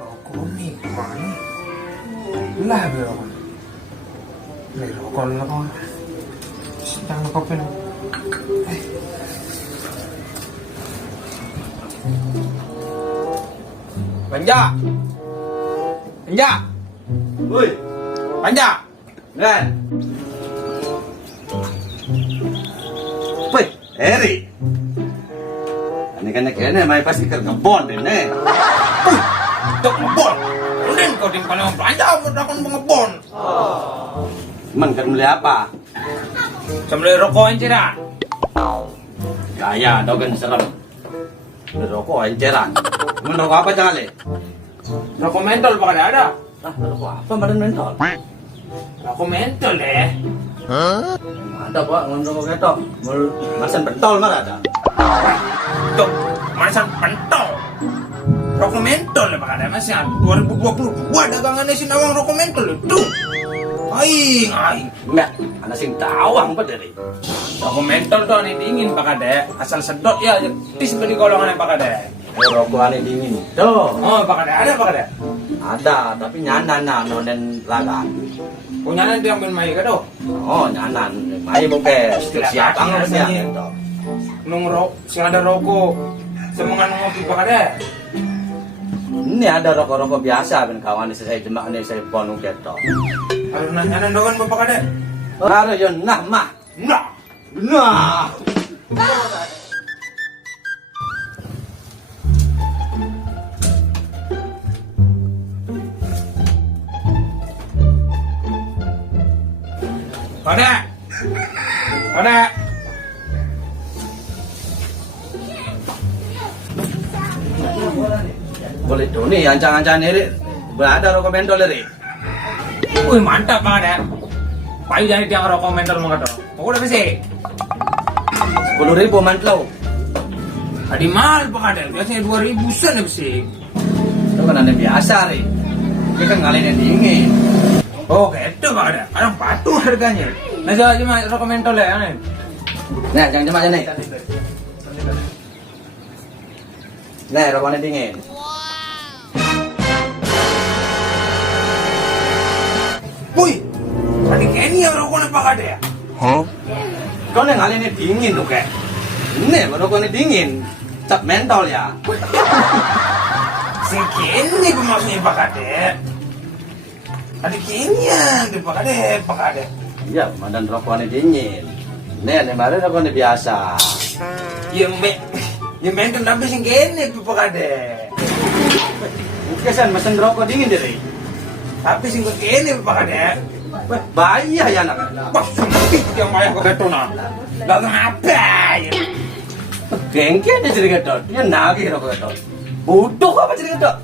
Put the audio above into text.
Rokok nih kemana? Lah berapa? Nih rokok lah. Sedang ngekopin. Panja. Panja. Woi, Panja. Ren. Woi, Eri. Ini kan kayaknya mai pasti ke kebon ini. Untuk ngebon. Udah kau tinggal yang belanja akan mengebon. Man kan beli apa? Sembeli rokok enceran. Gaya, tau kan serem. Beli rokok enceran. Man rokok apa jangan le? Rokok mentol bakal ada. Ah, rokok apa badan mentol? Rokok mentol deh. Ada pak, ngon rokok ketok. Masan pentol mana ada? Tuh, manasan pentol. Rokok mentol ya bakal ada masih 2022 dagangannya si nawang rokok mentol itu. Aing. Enggak, anak sing tawang apa dari? Rokok mentol tuh nih dingin bakal ada. Asal sedot ya, tis beli golongan yang bakal ada. Rokok aneh dingin. Tuh. Oh, bakal ada bakal ada. Ada, tapi nyanan nah nonen lagan. Punya nanti ambil mai kado. Oh, nyanan. Mai buke. Siap angin siap. Nung sing ada rokok. Semangan ngopi bakal ada. Ini ada rokok-rokok biasa ben kawan saya jemak nih saya ponu ketok. Harus nanya doan bapak ada. Harus yo nah mah. Nah. Nah. Ada. Boleh tuh nih ancang-ancang ini berada rokok mentol ini. Wih mantap banget ya. Payu jadi tiang rokok mentol mau kata. Pokoknya udah bisa. 10.000 mantlau. Adi mahal pak ada. Biasanya 2.000 sen ya bisa. Itu kan aneh biasa nih. Ini kan ngalahin dingin. Oh gitu pak ada. Kadang patung harganya. Nah coba cuma rokok mentol ya aneh. Nah, jangan cuma aja nih. Nah, rokoknya dingin. Wih. Tadi kayaknya ya rokoknya pak ada ya. Kau nih ngalahin dingin tuh kayak. Ini rokoknya dingin. Cap mentol ya. Segini gue maksudnya pak ada. Tadi kayaknya di pak ada. Iya, badan rokoknya dingin. Nih, baru rokoknya biasa. Ya mentol tapi sing kene pak ada. Kesan mesen rokok dingin diri. Tapi sing kene pak ada. Bahaya ya anak. Wah, sempit yang mayah ke ketona. Gak ngapa ya. Bengke aja jadi gedot. Dia nagih rokok gedot. Butuh apa jadi gedot?